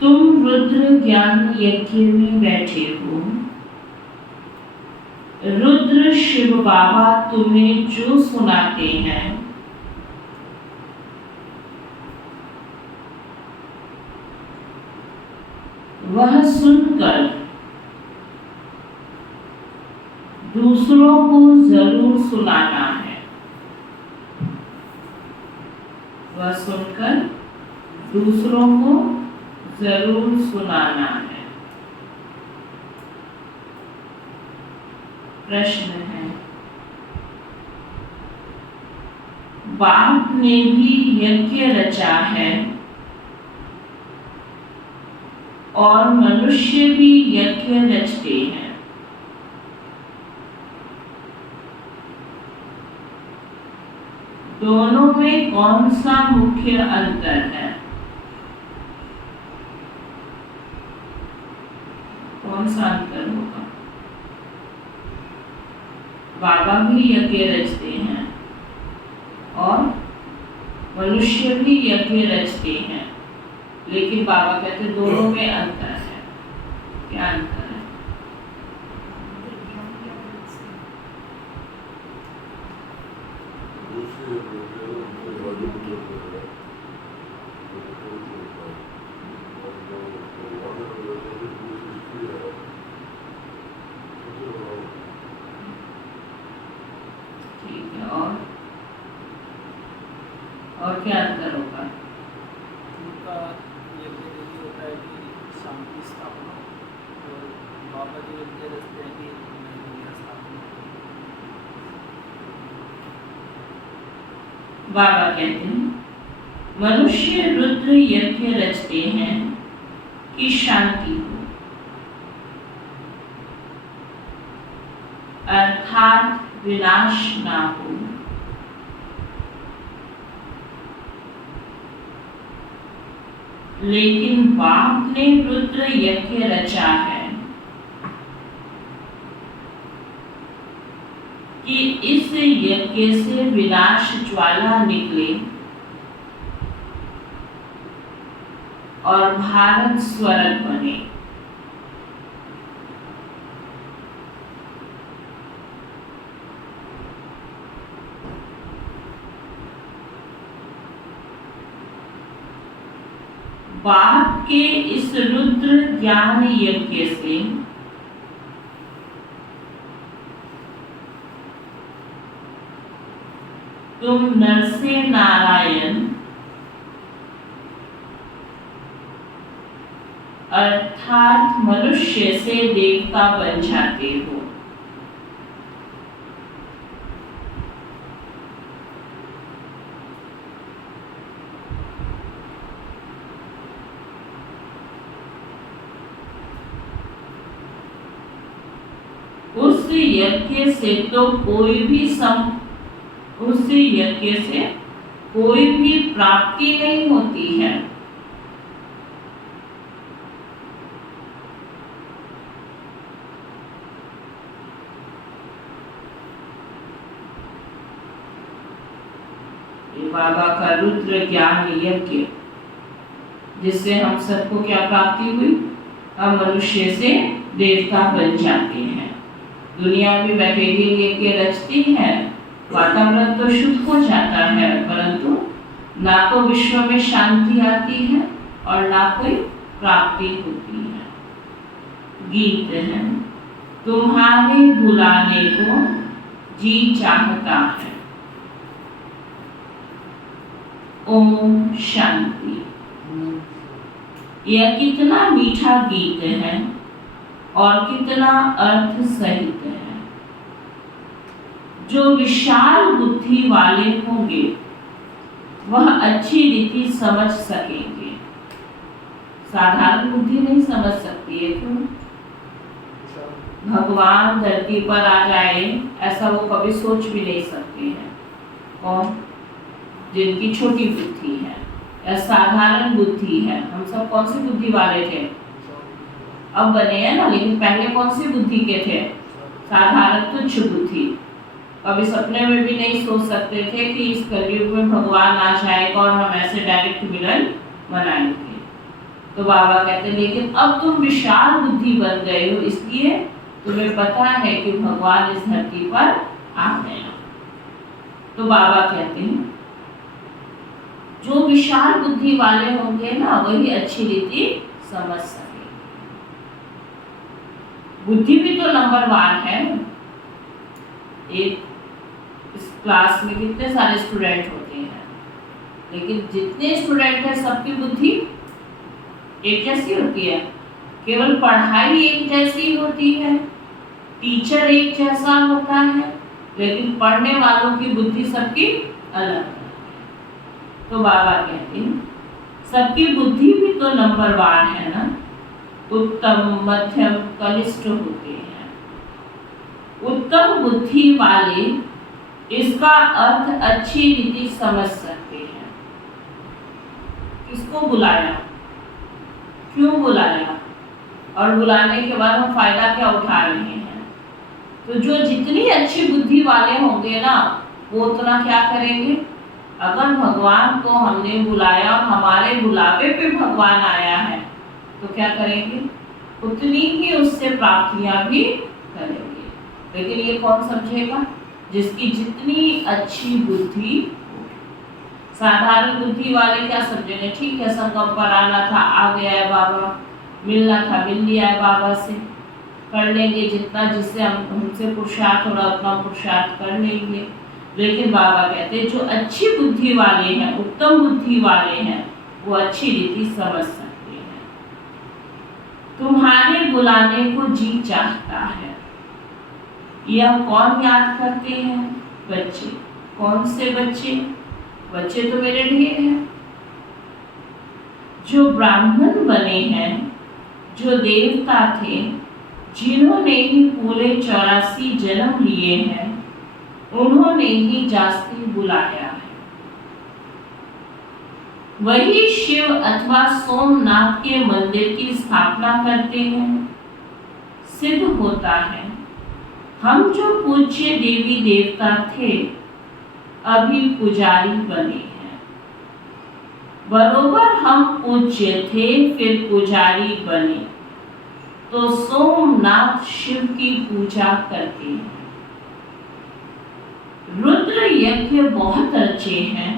तुम रुद्र ज्ञान यज्ञ में बैठे हो। रुद्र शिव बाबा तुम्हें जो सुनाते हैं वह सुनकर दूसरों को जरूर सुनाना है। वह सुनकर दूसरों को जरूर सुनाना है। प्रश्न है, बाप ने भी यज्ञ रचा है और मनुष्य भी यज्ञ रचते हैं। दोनों में कौन सा मुख्य अंतर है? कौन सा अंतर होगा? बाबा भी यज्ञ रचते हैं और मनुष्य भी यज्ञ रचते हैं, लेकिन बाबा कहते दोनों में अंतर है। क्या अंतर है? ठीक है, और क्या अंतर होगा? उनका यज्ञ यही होता है कि शांति स्थापना, और बाबा जी यज्ञ रचते हैं कि नई दुनिया स्थापना। बाबा कहते हैं मनुष्य रुद्र यज्ञ रचते हैं कि शांति हो, अर्थात विनाश ना हो। लेकिन बाप ने रुद्र यज्ञ रचा है कि इस यज्ञ से विनाश ज्वाला निकले और भारत स्वर्ग बने। बाप के इस रुद्र ज्ञान यज्ञ से तुम नर से नारायण अर्थात मनुष्य से देवता बन जाते हो। उस यज्ञ से तो उस यज्ञ से कोई भी प्राप्ति नहीं होती है। ये बाबा का रुद्र ज्ञान यज्ञ, जिससे हम सबको क्या प्राप्ति हुई? हम मनुष्य से देवता बन जाते हैं। दुनिया में बैठे ही यज्ञ रचती है, वातावरण तो शुद्ध हो जाता है, परंतु ना तो विश्व में शांति आती है और ना कोई प्राप्ति होती है। गीत है, तुम्हारे बुलाने को जी चाहता है। ओम शांति। यह कितना मीठा गीत है और कितना अर्थ सहित है। जो विशाल बुद्धि वाले होंगे वह अच्छी रीति समझ सकेंगे। साधारण बुद्धि नहीं समझ सकती है। क्यों? भगवान धरती पर आ जाए ऐसा वो कभी सोच भी नहीं सकते हैं। कौन? जिनकी छोटी बुद्धि है या साधारण बुद्धि है। हम सब कौन सी बुद्धि वाले थे? अब बने हैं ना, लेकिन पहले कौन सी बुद्धि के थे? साधारण तुच्छ बुद्धि। कभी सपने में भी नहीं सोच सकते थे कि इस कलयुग में भगवान आ जाएगा और हम ऐसे डायरेक्ट मिलन बनाएंगे। तो बाबा कहते हैं लेकिन अब तुम विशाल बुद्धि बन गए हो, इसलिए तुम्हें पता है कि भगवान इस धरती पर आ गए। तो बाबा कहते हैं जो विशाल बुद्धि वाले होंगे ना वही अच्छी रीति समझ सके। बुद्धि भी तो नंबरवार है। एक इस क्लास में कितने सारे स्टूडेंट होते हैं, लेकिन जितने स्टूडेंट हैं सबकी बुद्धि एक जैसी होती है। केवल पढ़ाई एक जैसी होती है, टीचर एक जैसा होता है, लेकिन पढ़ने वालों की बुद्धि सबकी अलग है। तो बाबा कहते हैं सबकी बुद्धि भी तो नंबरवार है ना, उत्तम मध्यम कनिष्ठ होते हैं। उत्तम बुद्धि वाले इसका अर्थ अच्छी रीति समझ सकते हैं। किसको बुलाया, क्यों बुलाया, और बुलाने के बाद हम फायदा क्या उठा रहे हैं। तो जो जितनी अच्छी बुद्धि वाले होंगे ना वो उतना क्या करेंगे। अगर भगवान को हमने बुलाया और हमारे बुलावे पे भगवान आया है तो क्या करेंगे, उतनी ही उससे प्राप्तियां भी करेंगे। लेकिन ये कौन समझेगा, जिसकी जितनी अच्छी बुद्धि। साधारण बुद्धि वाले क्या समझेंगे, ठीक है संगम पर आना था आ गया है बाबा, मिलना था मिल लिया है बाबा से, कर लेंगे जितना जिससे हमसे पुरुषार्थ और अपना पुरुषार्थ कर लेंगे। लेकिन बाबा कहते हैं जो अच्छी बुद्धि वाले हैं, उत्तम बुद्धि वाले हैं, वो अच्छी रीति समझ सकते हैं। तुम्हारे बुलाने को जी चाहता है, यह कौन याद करते हैं, बच्चे। कौन से बच्चे, बच्चे तो मेरे ढेर हैं। जो ब्राह्मण बने हैं, जो देवता थे, जिन्होंने ही पूरे 84 जन्म लिए हैं, उन्होंने ही जास्ती बुलाया है। वही शिव अथवा सोमनाथ के मंदिर की स्थापना करते हैं। सिद्ध होता है हम जो पूज्य देवी देवता थे अभी पुजारी बने हैं। बरोबर हम पूज्य थे फिर पुजारी बने तो सोमनाथ शिव की पूजा करते हैं। रुद्र यज्ञ बहुत रचे हैं।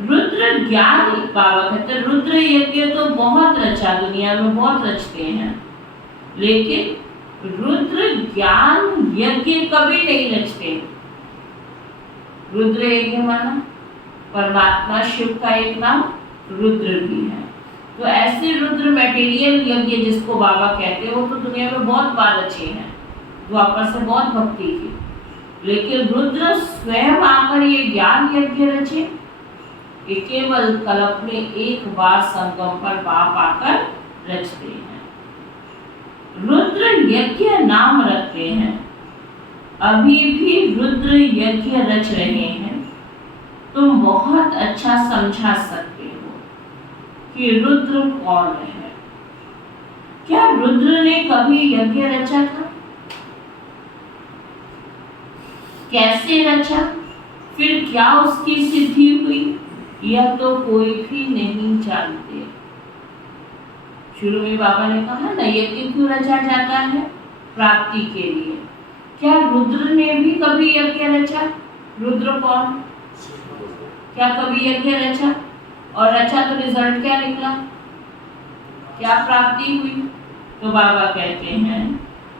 रुद्र ज्ञान, बाबा कहते रुद्र यज्ञ तो बहुत रचा, दुनिया में बहुत रचते हैं, लेकिन रुद्र ज्ञान यज्ञ कभी नहीं रचते। रुद्र यज्ञ माना परमात्मा शिव का एक नाम रुद्र भी है। तो ऐसे रुद्र मटेरियल यज्ञ जिसको बाबा कहते हैं वो तो दुनिया में बहुत बार रचे हैं, द्वापर से बहुत भक्ति की। लेकिन रुद्र स्वयं आकर ये ज्ञान यज्ञ रचे, ये केवल कल्प में एक बार संगम पर बाप आकर रचते हैं। रुद्र यज्ञ नाम रखते हैं। अभी भी रुद्र यज्ञ रच रहे हैं। तुम बहुत अच्छा समझा सकते हो कि रुद्र कौन है। क्या रुद्र ने कभी यज्ञ रचा था, कैसे रचा, फिर क्या उसकी सिद्धि हुई, यह तो कोई भी नहीं जानते। शुरू में बाबा ने कहा ना यज्ञ क्यों रचा जाता है, प्राप्ति के लिए। क्या रुद्र ने भी कभी यज्ञ रचा, रुद्र कौन, क्या कभी यज्ञ रचा, और रचा तो रिजल्ट क्या निकला, क्या प्राप्ति हुई। तो बाबा कहते हैं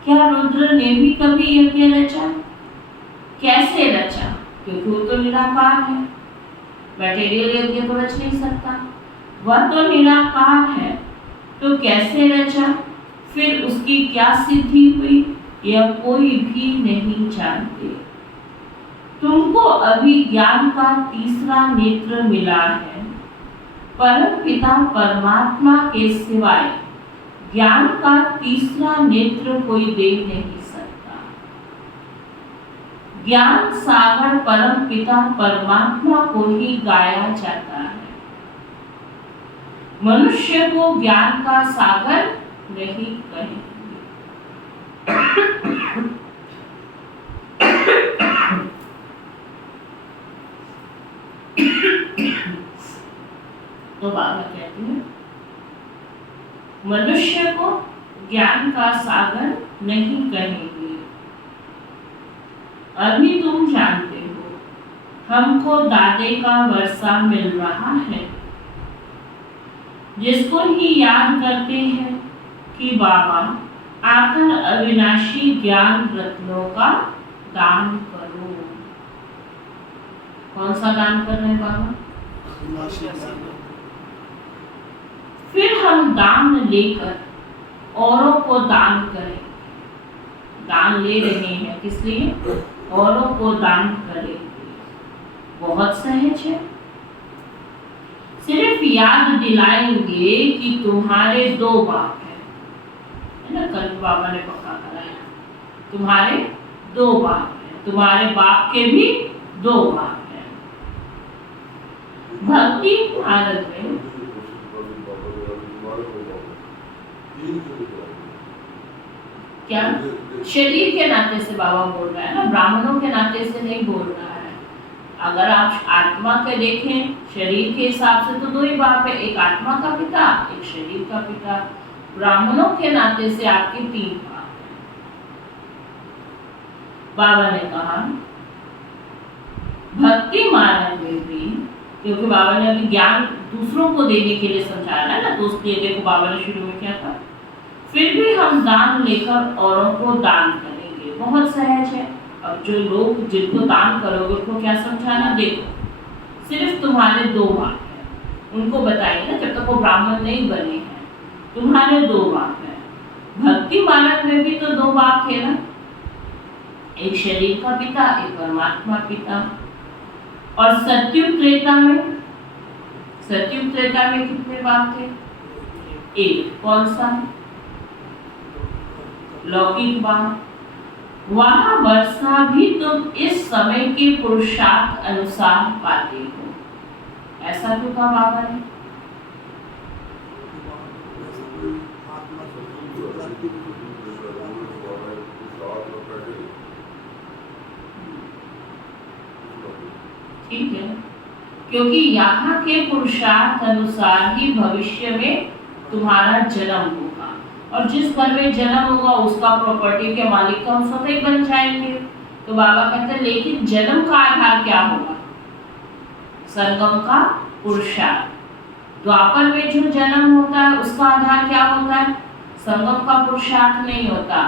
क्या रुद्र ने भी कभी यज्ञ रचा, कैसे रचा, क्योंकि वो तो निराकार है, मटेरियल यज्ञ तो रच नहीं सकता, वह तो निराकार है। तो कैसे रचा, फिर उसकी क्या सिद्धि हुई, यह कोई भी नहीं जानते। तुमको अभी ज्ञान का तीसरा नेत्र मिला है। परम पिता परमात्मा के सिवाय ज्ञान का तीसरा नेत्र कोई दे नहीं सकता। ज्ञान सागर परम पिता परमात्मा को ही गाया जाता है। मनुष्य को ज्ञान का सागर नहीं कहेंगे। तो बाबा कहते हैं मनुष्य को ज्ञान का सागर नहीं कहेंगे। अभी तुम जानते हो, हमको दादे का वर्षा मिल रहा है, जिसको ही याद करते हैं कि बाबा आकर अविनाशी ज्ञान रत्नों का दान करो। कौन सा दान कर रहे हैं बाबा? फिर हम दान लेकर औरों को दान करें। दान ले रहे हैं, किस लिए? औरों को दान करेंगे। बहुत सहज है। सिर्फ याद दिलाएंगे कि तुम्हारे 2 बाप हैं, है ना? कल बाबा ने पक्का कराया, तुम्हारे 2 बाप हैं, तुम्हारे बाप के भी 2 बाप हैं। भक्ति भारत में क्या शरीर के नाते से बाबा बोल रहा है ना, ब्राह्मणों के नाते से नहीं बोल रहा है। अगर आप आत्मा के देखें, शरीर के हिसाब से तो 2 ही बाप है, एक आत्मा का पिता, एक शरीर का पिता। ब्राह्मणों के नाते से आपके 3 बाप हैं। बाबा ने कहा भक्ति मार्ग में भी, क्योंकि बाबा ने अभी ज्ञान दूसरों को देने के लिए समझाया है ना, तो उसके देखो बाबा ने शुरू में क्या था, फिर भी हम दान लेकर औरों को दान करेंगे। बहुत सहज है। अब जो लोग जिनको दान करोगे उनको क्या समझाना? देखो सिर्फ तुम्हारे 2 बाप हैं, उनको बताइए ना, जब तक वो ब्राह्मण नहीं बने हैं, तुम्हारे 2 बाप हैं। भक्ति मानक में भी तो 2 बाप थे ना, एक शरीर का पिता, एक परमात्मा पिता। और सत्युग त्रेता में, सत्युग त्रेता में कितने बाप थे? एक। कौन सा? लौकिक बाप। वहां वर्षा भी तुम इस समय के पुरुषार्थ अनुसार पाते हो। ऐसा क्यों कहा बाबा ने? ठीक है, क्योंकि यहाँ के पुरुषार्थ अनुसार ही भविष्य में तुम्हारा जन्म होगा, और जिस घर में जन्म होगा उसका प्रॉपर्टी के मालिक का हम स्वतः ही बन जाएंगे। तो बाबा कहते हैं लेकिन जन्म का आधार क्या होगा? संगम का पुरुषार्थ। द्वापर में जो जन्म होता है उसका आधार क्या होता है? संगम का पुरुषार्थ नहीं होता।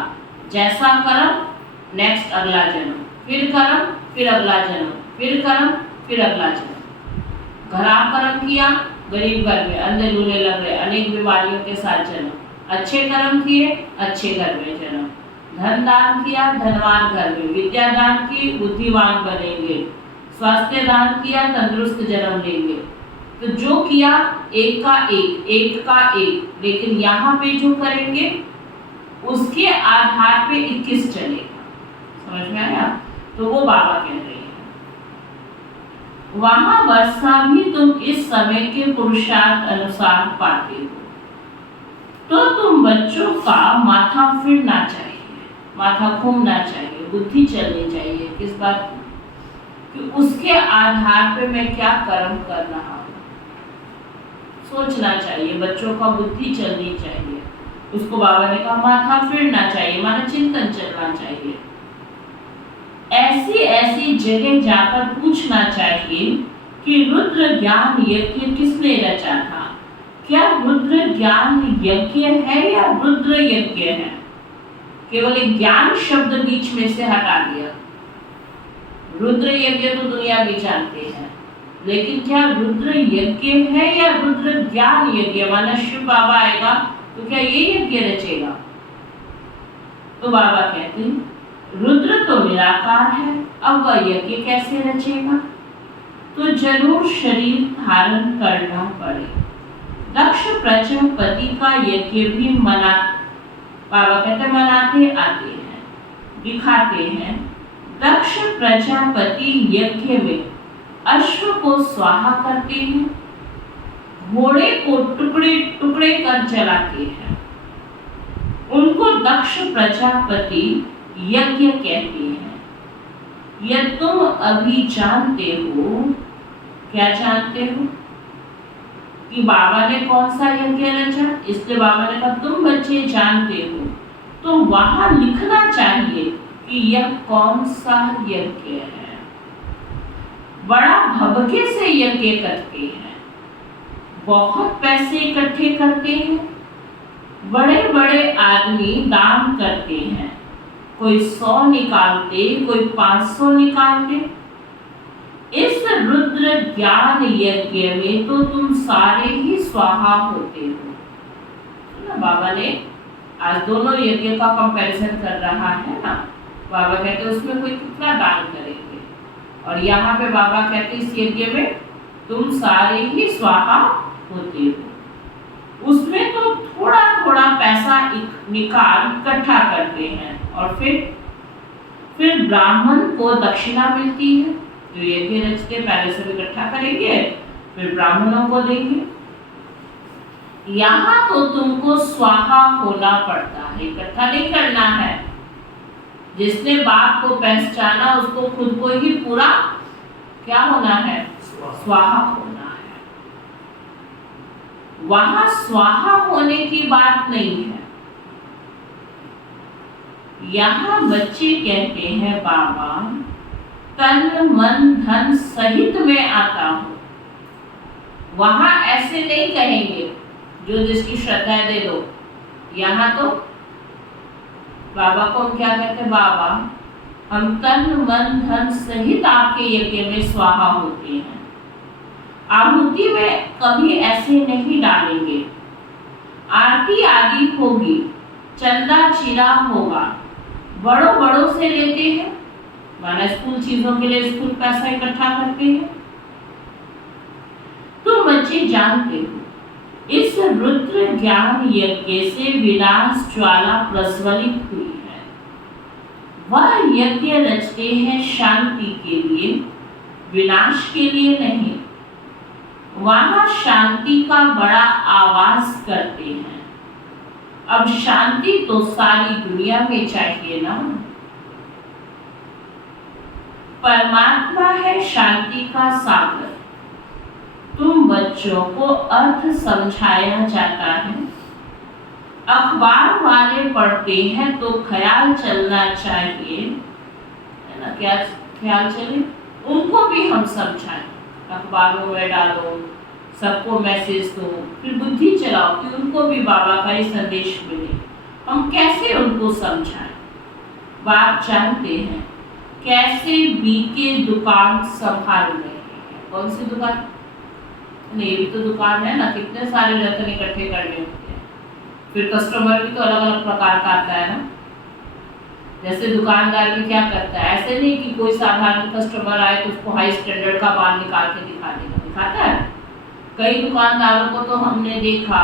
जैसा कर्म नेक्स्ट अगला जन्म, फिर कर्म, फिर अगला जन्म, फिर कर्म, फिर अगला जन्म। खराब कर्म किया, गरीब घर में अंधे लूले लग रहे, अनेक बीमारियों के साथ जन्म। अच्छे कर्म किए, अच्छे घर में जन्म। धन दान किया, धनवान घर में। विद्या दान की, बुद्धिमान बनेंगे। स्वास्थ्य दान किया, तंदुरुस्त जन्म लेंगे। तो जो किया एक का एक, एक का एक, लेकिन यहाँ पे जो करेंगे उसके आधार पे 21 चलेगा। समझ में आया? तो वो बाबा कह रहे हैं वहां वर्षा भी तुम इस समय के पुरुषार्थ अनुसार पाते हो। तो तुम बच्चों का माथा फिरना चाहिए, माथा घूमना चाहिए, बुद्धि चलनी चाहिए। किस बात की? कि उसके आधार पे मैं क्या कर्म कर रहा हूँ, सोचना चाहिए। बच्चों का बुद्धि चलनी चाहिए। उसको बाबा ने कहा माथा फिरना चाहिए, माना चिंतन चलना चाहिए। ऐसी ऐसी जगह जाकर पूछना चाहिए कि रुद्र ज्ञान यज्ञ किसने रचा था? क्या रुद्र ज्ञान यज्ञ है या रुद्र यज्ञ है? केवल एक ज्ञान शब्द बीच में से हटा दिया। रुद्र यज्ञ तो दुनिया भी जानते हैं, लेकिन क्या रुद्र यज्ञ है या रुद्र ज्ञान यज्ञ? माना शिव बाबा आएगा तो क्या ये यज्ञ रचेगा? तो बाबा कहते हैं रुद्र तो निराकार है, अब वह यज्ञ कैसे रचेगा? तो जरूर शरीर धारण करना पड़े। दक्ष प्रजापति का यज्ञ भी बाबा कहते मनाते आते हैं, दिखाते हैं। दक्ष प्रजापति यज्ञ में अश्व को स्वाहा करते हैं, घोड़े को टुकड़े टुकड़े कर जलाते हैं। उनको दक्ष प्रजापति यज्ञ कहते हैं। यह तुम अभी जानते हो। क्या जानते हो? कि बाबा ने कौन सा यज्ञ रचा, इसलिए बाबा ने कहा तुम बच्चे जानते हो, तो वहां लिखना चाहिए कि यह कौन सा यज्ञ है। बड़ा भव्य से यज्ञ करते हैं, बहुत पैसे इकट्ठे करते हैं, बड़े बड़े आदमी दान करते हैं, कोई 100 निकालते, कोई 500 निकालते। इस रुद्र ज्ञान यज्ञ में तो तुम सारे ही स्वाहा होते हो। ना बाबा ने आज दोनों यज्ञ का कंपैरिजन कर रहा है ना। बाबा कहते उसमें कोई कितना दान करेंगे, और यहाँ पे बाबा कहते इस यज्ञ में तुम सारे ही स्वाहा होते हो। उसमें तो थोड़ा थोड़ा पैसा निकाल इकट्ठा करते हैं, और फिर ब्राह्मण को दक्षिणा मिलती है। जो यज्ञ रचते पहले सब इकट्ठा करेंगे, फिर ब्राह्मणों को देंगे। यहाँ तो तुमको स्वाहा होना पड़ता है, इकट्ठा नहीं करना है। जिसने बाप को पहचाना उसको खुद को ही पूरा क्या होना है, स्वाहा होना है। वहां स्वाहा होने की बात नहीं है। यहाँ बच्चे कहते हैं बाबा तन मन धन सहित में आता हूं। वहां ऐसे नहीं कहेंगे जो जिसकी श्रद्धा दे दो। यहाँ तो बाबा को हम क्या कहते हैं, बाबा हम तन मन धन सहित आपके यज्ञ में स्वाहा होते हैं। आहुति में कभी ऐसे नहीं डालेंगे। आरती आदि होगी, चंदा चिरा होगा, बड़ों बड़ों से लेते हैं, माना स्कूल चीजों के लिए स्कूल पैसा इकट्ठा करते हैं। तुम बच्चे जानते हो इस रुद्र ज्ञान यज्ञ से विनाश ज्वाला प्रज्वलित हुई है। वह यज्ञ रचते हैं शांति के लिए, विनाश के लिए नहीं। वहां शांति का बड़ा आवाज करते हैं। अब शांति तो सारी दुनिया में चाहिए ना। परमात्मा है शांति का सागर। तुम बच्चों को अर्थ समझाया जाता है। अखबार वाले पढ़ते हैं तो ख्याल चलना चाहिए, है ना। क्या ख्याल चले, उनको भी हम समझाएं। अखबारों में डालो, सबको मैसेज दो, फिर बुद्धि चलाओ कि उनको भी बाबा का ही संदेश मिले। हम कैसे उनको समझाएं। बात जानते हैं कैसे बीके दुकान संभाल रहे हैं। कौन सी दुकान, नहीं भी तो दुकान है ना, कितने सारे रतन इकट्ठे करने होते हैं। फिर कस्टमर भी तो अलग अलग प्रकार का आता है ना। जैसे दुकानदार भी क्या करता है, ऐसे नहीं कि कोई साधारण कस्टमर आए तो उसको हाई स्टैंडर्ड का माल निकाल के दिखा देगा, दिखाता है। कई दुकानदारों को तो हमने देखा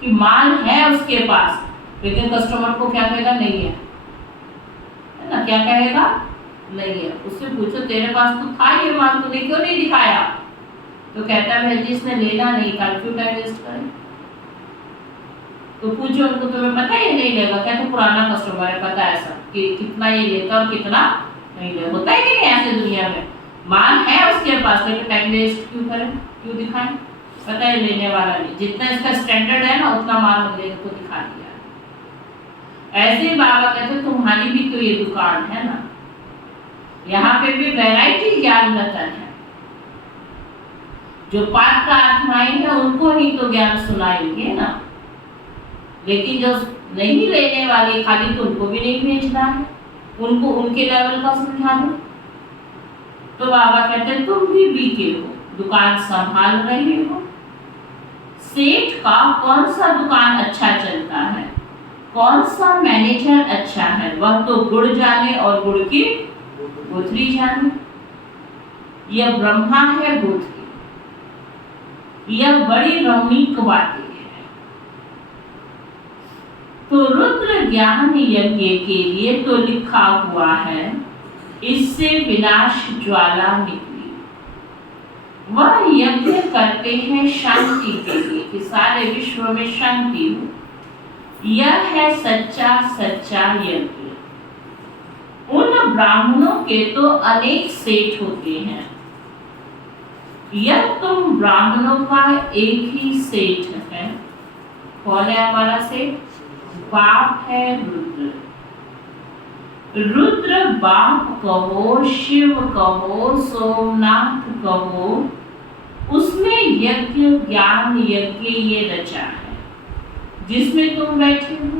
कि माल है उसके पास, लेकिन कस्टमर को क्या कहेगा, नहीं है ना। क्या कहेगा, नहीं है। उससे पूछो तेरे पास तो था ये माल, तूने क्यों नहीं दिखाया। तो कहता है भाई जी इसने लेना नहीं था, क्यों टाइम वेस्ट करें। तो पूछो उनको तुम्हें पता है ये नहीं लेगा क्या, तो पुराना कस्टमर है, पता है सब कि कितना ये लेता और कितना नहीं लेता। होता ही नहीं ऐसे दुनिया में। माल है उसके पास, लेकिन टाइम वेस्ट क्यों करें, क्यों दिखाएं। पता है लेने वाला नहीं, जितना इसका स्टैंडर्ड है ना उतना माल हमने को दिखा दिया। ऐसे बाबा कहते तुम्हारी भी तो ये दुकान है ना, यहाँ पे भी वैरायटी ज्ञान रतन है। जो पात्र आत्माएं हैं उनको ही तो ज्ञान सुनाएंगे ना, लेकिन जो नहीं लेने वाले खाली तो उनको भी नहीं भेजना है, उनको उनके लेवल का समझा दो। तो बाबा कहते हैं तुम भी बीके हो, दुकान संभाल रहे हो। सेठ का कौन सा दुकान अच्छा चलता है, कौन सा मैनेजर अच्छा है, वह तो गुड़ जाने और गुड़ की गुथरी जाने। यह ब्रह्मा है गुथरी, यह बड़ी रमणीक बातें है। तो रुद्र ज्ञान यज्ञ के लिए तो लिखा हुआ है इससे विनाश ज्वाला निकली। वह यज्ञ करते हैं शांति के लिए कि सारे विश्व में शांति हो। यह है सच्चा सच्चा यज्ञ। उन ब्राह्मणों के तो अनेक सेठ होते हैं, यह तुम ब्राह्मणों का एक ही सेठ है। कौन है हमारा सेठ? बाप है रुद्र। रुद्र बाप कहो, शिव कहो, सोमनाथ कहो, उसने यज्ञ ज्ञान यज्ञ ये रचा है जिसमें तुम बैठे हो।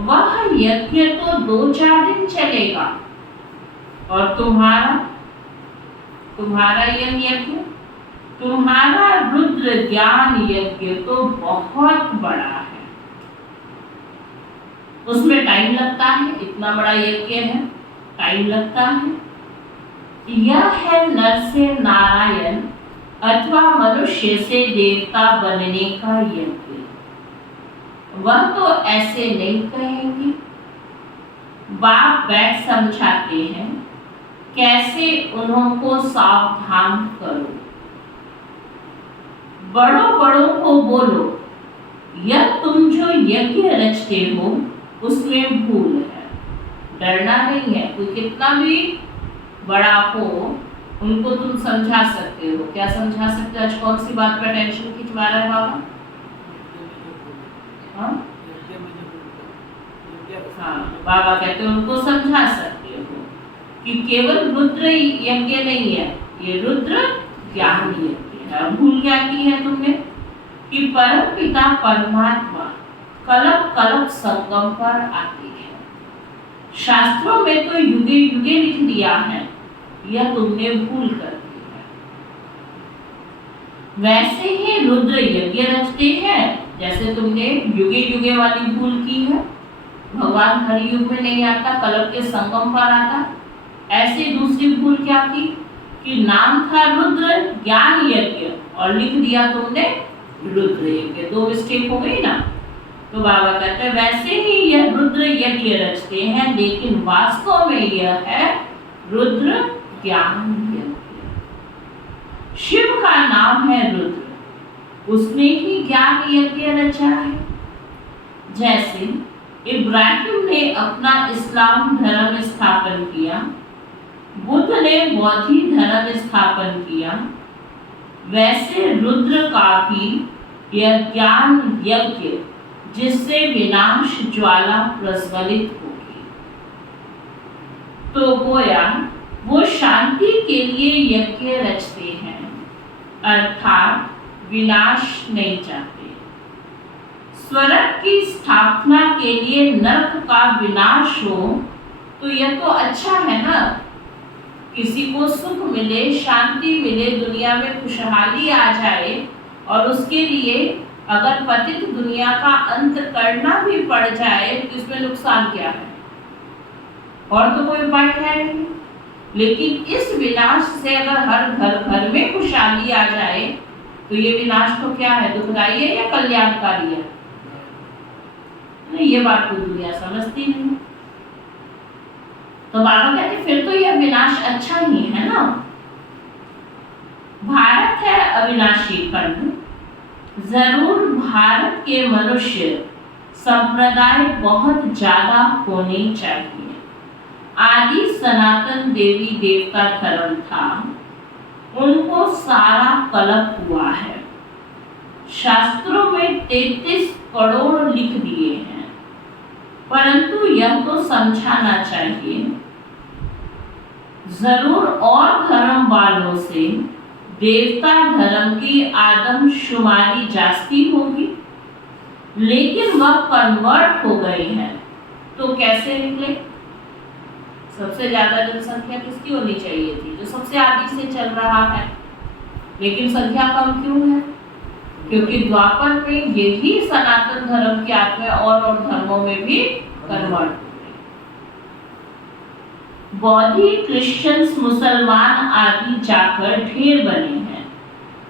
वह यज्ञ तो 2-4 दिन चलेगा और तुम्हारा यह यज्ञ, तुम्हारा रुद्र ज्ञान यज्ञ तो बहुत बड़ा है। उसमें टाइम लगता है, इतना बड़ा यज्ञ है, टाइम लगता है। यह है नर से नारायण अथवा मनुष्य से देवता बनने का यज्ञ। वह तो ऐसे नहीं कहेंगे। बाप बैठ समझाते हैं कैसे उनको सावधान करो। बड़ों को बोलो, यह तुम जो यज्ञ रचते हो उसमें भूल है। डरना नहीं है। कोई कितना भी बड़ा हो उनको तुम समझा सकते हो। क्या समझा सकते हो? आज कौन सी बात पर टेंशन खिंचवा रहा है बाबा? हाँ, बाबा कहते हैं उनको समझा सकते हो कि केवल रुद्र यज्ञ नहीं है, ये रुद्र ज्ञान यज्ञ है। भूल क्या की है तुमने कि परम पिता परमात्मा कल्प कल्प संगम पर आती है। शास्त्रों में तो युगे युगे लिख दिया है, यह तुमने भूल कर दी है। वैसे ही रुद्र यज्ञ रचते हैं जैसे तुमने युगे युगे वाली भूल की है। भगवान हर युग में नहीं आता, कल्प के संगम पर आता। ऐसे दूसरी भूल क्या की कि नाम था रुद्र ज्ञान यज्ञ और लिख दिया तुमने रुद्र यज्ञ। 2 मिस्टेक हो गई ना। तो बाबा कहते हैं वैसे ही यह रुद्र यज्ञ रचते हैं, लेकिन वास्तव में यह है रुद्र ज्ञान यज्ञ। शिव का नाम है रुद्र, उसने ही ज्ञान यज्ञ रचा है। जैसे इब्राहिम ने अपना इस्लाम धर्म स्थापन किया, बुद्ध ने बौद्ध धर्म स्थापन किया, वैसे रुद्र का भी यह ज्ञान यज्ञ जिससे विनाश ज्वाला प्रज्वलित होगी। तो गोया वो शांति के लिए यज्ञ रचते हैं, अर्थात विनाश नहीं चाहते। स्वर्ग की स्थापना के लिए नरक का विनाश हो तो यह तो अच्छा है ना। किसी को सुख मिले, शांति मिले, दुनिया में खुशहाली आ जाए और उसके लिए अगर पतित दुनिया का अंत करना भी पड़ जाए तो इसमें नुकसान क्या है? और तो कोई उपाय है नहीं। लेकिन इस विनाश से अगर हर घर में खुशहाली आ जाए तो ये विनाश तो क्या है? दुखदायी है या कल्याणकारी है? नहीं, ये बात कोई दुनिया समझती नहीं। तो बाबा कहते फिर तो यह विनाश अच्छा ही है ना। भारत है अविनाशी खंड, जरूर भारत के मनुष्य संप्रदाय बहुत ज्यादा होने चाहिए। आदि सनातन देवी देवता धर्म था, उनको सारा कलप हुआ है। शास्त्रों में 33 करोड़ लिख दिए हैं, परंतु यह तो समझाना चाहिए जरूर और धर्म वालों से देवता धर्म की आदमशुमारी जास्ती होगी, लेकिन वह कन्वर्ट हो गए हैं। तो कैसे निकले? सबसे ज्यादा जनसंख्या किसकी होनी चाहिए थी? जो सबसे आदि से चल रहा है, लेकिन संख्या कम क्यों है? क्योंकि द्वापर में यही सनातन धर्म की आत्मा और धर्मों में भी कन्वर्ट हो गई। बौद्धी, क्रिश्चियंस, मुसलमान आदि जाकर ढेर बने हैं,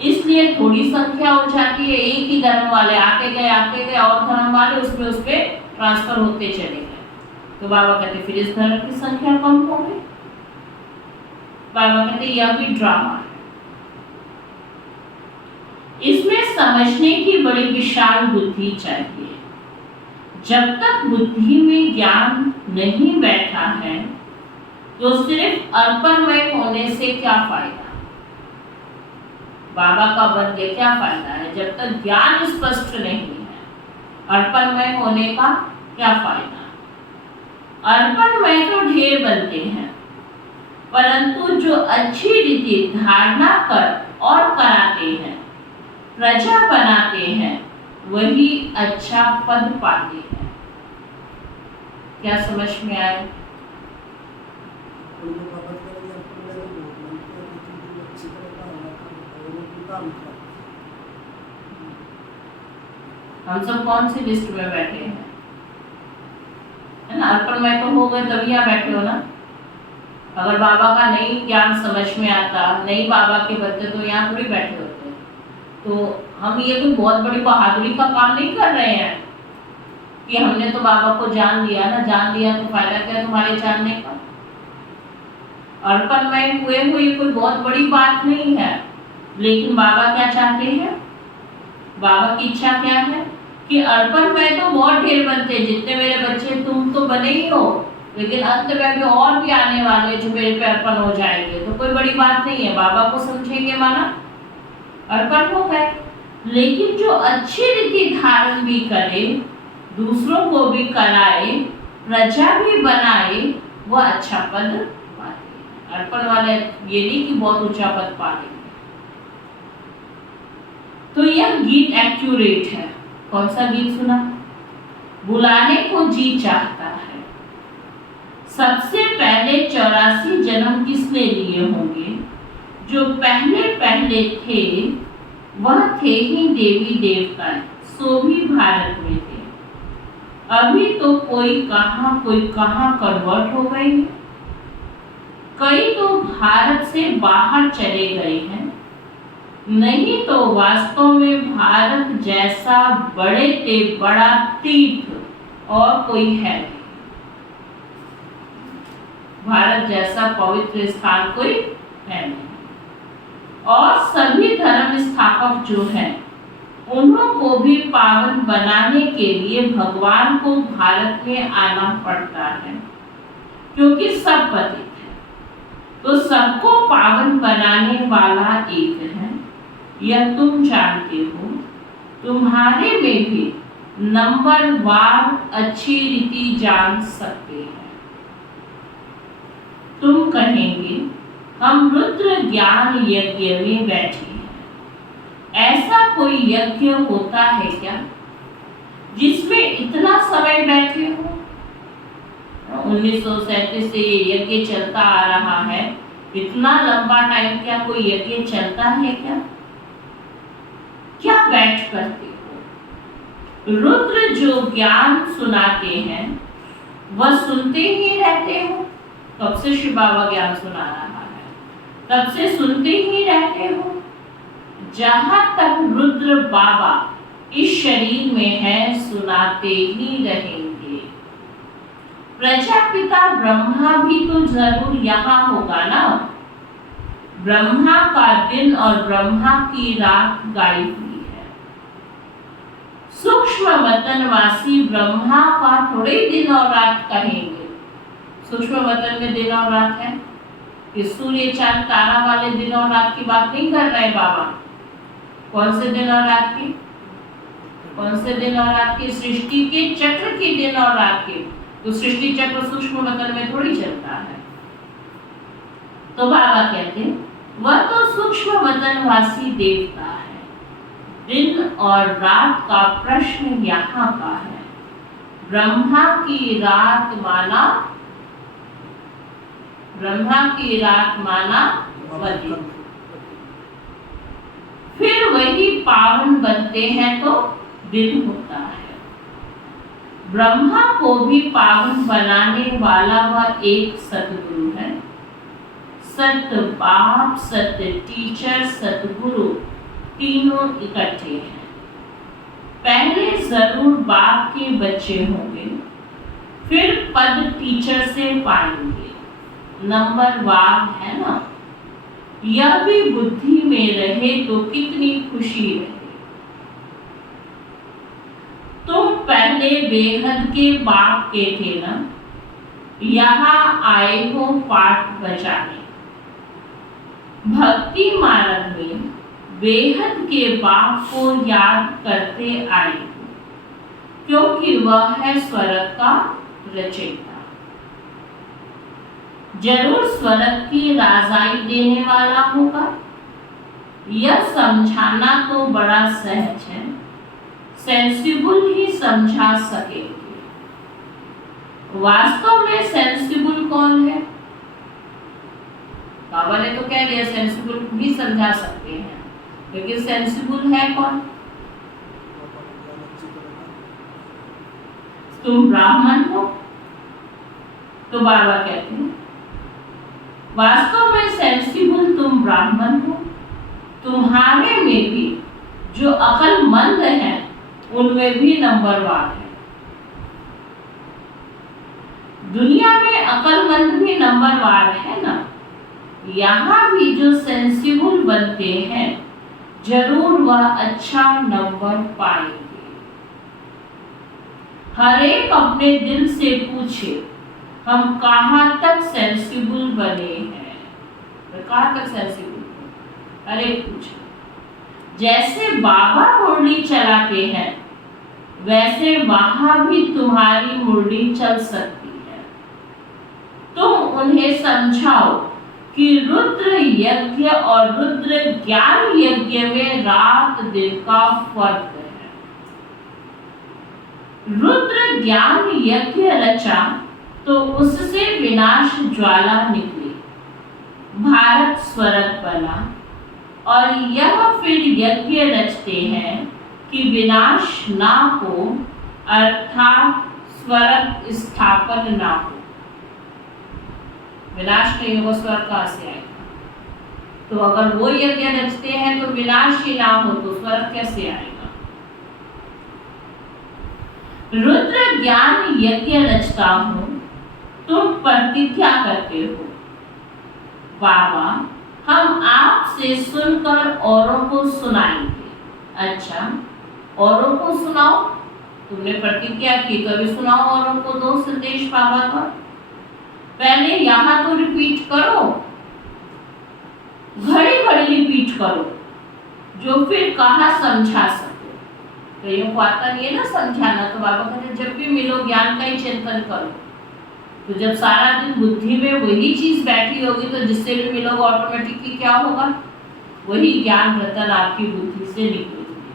इसलिए थोड़ी संख्या हो जाती है। एक ही धर्म वाले आते गए और धर्म वाले उसपे ट्रांसफर होते चले गए। तो बाबा कहते फिर इस धर्म की संख्या कम हो गई। बाबा कहते यह भी ड्रामा है। इसमें समझने की बड़ी विशाल बुद्धि चाहिए। जब तक बुद्धि में ज्ञान नहीं बैठा है तो सिर्फ अर्पणमय होने से क्या फायदा? बाबा का बन के क्या फायदा है जब तक ज्ञान स्पष्ट नहीं है। अर्पणमय होने का क्या फायदा। अर्पणमय तो ढेर बनते हैं, परंतु जो अच्छी रीति धारणा कर और कराते हैं, प्रजा बनाते हैं, वही अच्छा पद पाते हैं। क्या समझ में आए? हम सब कौन सी लिस्ट में बैठे हैं, है ना? अर्पणमय तो हो गए तभी यहाँ बैठे हो ना। अगर बाबा का नहीं ज्ञान समझ में आता, नहीं बाबा के बच्चे, तो यहाँ थोड़ी बैठे होते। तो हम ये कोई बहुत बड़ी बहादुरी का काम नहीं कर रहे हैं कि हमने तो बाबा को जान लिया ना। जान लिया तो फायदा क्या तुम्हारे जानने का? अर्पणमय हुए कोई बहुत बड़ी बात नहीं है। लेकिन बाबा क्या चाहते हैं? बाबा की इच्छा क्या है कि अर्पणमय तो बहुत ढेर बनते, जितने मेरे बच्चे तुम तो बने ही हो, लेकिन अंत में भी और भी आने वाले जो मेरे पे अर्पण हो जाएंगे, तो कोई बड़ी बात नहीं है। बाबा को समझेंगे माना अर्पण हो गए। लेकिन जो अच्छी रीति धारण भी करे, दूसरों को भी कराए, प्रजा भी बनाए, वह अच्छा पद पाए। अर्पण वाले ये नहीं कि बहुत ऊंचा पद पा लेंगे। तो यह गीत एक्यूरेट है। कौन सा गीत सुना? बुलाने को जी चाहता है। सबसे पहले 84 जन्म किसने लिए होंगे? जो पहले पहले थे वह थे ही देवी देवता, सो भी भारत में थे। अभी तो कोई कहाँ कन्वर्ट हो गए हैं, कई तो भारत से बाहर चले गए हैं। नहीं तो वास्तव में भारत जैसा बड़े से बड़ा तीर्थ और कोई है नहीं। भारत जैसा पवित्र स्थान कोई है नहीं। और सभी धर्म स्थापक जो हैं, उन्हों को भी पावन बनाने के लिए भगवान को भारत में आना पड़ता है, क्योंकि सब पतित है। तो सबको पावन बनाने वाला एक है, यह तुम जानते हो। तुम्हारे में भी नंबरवार अच्छी रीति जान सकते हैं। तुम कहेंगे हम रुद्र ज्ञान यज्ञ में बैठे हैं। ऐसा कोई यज्ञ होता है क्या जिसमें इतना समय बैठे हो? 1937 से ये यज्ञ चलता आ रहा है। इतना लंबा टाइम क्या कोई यज्ञ चलता है क्या? क्या बैठ करते हो? रुद्र जो ज्ञान सुनाते हैं वह सुनते ही रहते हो। कब से शिव बाबा ज्ञान सुना रहा है, तब से सुनते ही रहते हो। जहां तक रुद्र बाबा इस शरीर में है, सुनाते ही रहेंगे। प्रजापिता ब्रह्मा भी तो जरूर यहाँ होगा ना। ब्रह्मा का दिन और ब्रह्मा की रात गाई हुई है। सूक्ष्म वतनवासी ब्रह्मा का थोड़े दिन और रात कहेंगे। सूक्ष्म वतन में दिन और रात है कि सूर्य चांद तारा वाले दिन और रात की बात नहीं कर रहे बाबा। कौन से दिन और रात की? कौन से दिन और रात की? सृष्टि के चक्र के दिन और रात के। तो सृष्टि चक्र सूक्ष्म वतन में थोड़ी चलता है। तो बाबा कहते हैं वह तो सूक्ष्म वतनवासी देवता है। दिन और रात का प्रश्न यहाँ का है। ब्रह्मा की रात माना पति, फिर वही पावन बनते हैं तो दिन होता है। ब्रह्मा को भी पावन बनाने वाला वह एक सतगुरु है। सत बाप, सत टीचर, सतगुरु तीनों इकट्ठे हैं। पहले जरूर बाप के बच्चे होंगे, फिर पद टीचर से पाएंगे। नंबरवार है ना। यह भी बुद्धि में रहे तो कितनी खुशी रहे। तुम पहले बेहद के बाप के थे ना, यहाँ आए हो पाठ बजाने। भक्ति मार्ग में बेहद के बाप को याद करते आई हूँ, क्योंकि वह है स्वर्ग का रचयिता। जरूर स्वर्ग की राजाई देने वाला होगा। यह समझाना तो बड़ा सहज है, सेंसिबल ही समझा सकेंगे। वास्तव में सेंसिबल कौन है? बाबा ने तो कह दिया सेंसिबल भी समझा सकते हैं, लेकिन सेंसिबल है कौन? तुम ब्राह्मण हो, तो बाबा कहते हैं वास्तव में सेंसिबल तुम ब्राह्मण हो। तुम्हारे में भी जो अक्लमंद हैं उनमें भी नंबरवार है। दुनिया में अक्लमंद भी नंबरवार है ना। यहाँ भी जो सेंसिबल बनते हैं जरूर वह अच्छा नंबर पाएंगे। हर एक अपने दिल से पूछे हम कहाँ तक सेंसिबल बने हैं, कहाँ तक सेंसिबल? हर एक पूछे। जैसे बाबा मुरली चलाते हैं वैसे वहां भी तुम्हारी मुरली चल सकती है। तुम उन्हें समझाओ कि रुद्र यज्ञ और रुद्र ज्ञान यज्ञ में रात दिन का फर्क है। रुद्र ज्ञान यज्ञ रचा तो उससे विनाश ज्वाला निकली, भारत स्वर्ग बना, और यह फिर यज्ञ रचते हैं कि विनाश ना हो, अर्थात स्वर्ग स्थापन ना हो। विनाश नहीं होगा, स्वर्ग कहाँ से आएगा? तो अगर वो यज्ञ रचते हैं तो विनाश ही ना हो तो स्वर्ग कैसे आएगा? रुद्र ज्ञान यज्ञ रचता हूं, तुम प्रतिज्ञा करते हो। बाबा हम आपसे सुनकर औरों को सुनाएंगे। अच्छा, औरों को सुनाओ। तुमने प्रतिज्ञा की तो अभी सुनाओ औरों को दो संदेश बाबा का। पहले यहाँ तो रिपीट करो, घड़ी घड़ी रिपीट करो, जो फिर कहाँ समझा सको। कईयों को आता नहीं है ना समझाना, तो बाबा कहते जब भी मिलो ज्ञान का ही चिंतन करो। तो जब सारा दिन बुद्धि में वही चीज बैठी होगी तो जिससे भी मिलोगे ऑटोमेटिकली क्या होगा? वही ज्ञान रतन आपकी बुद्धि से निकलेगी।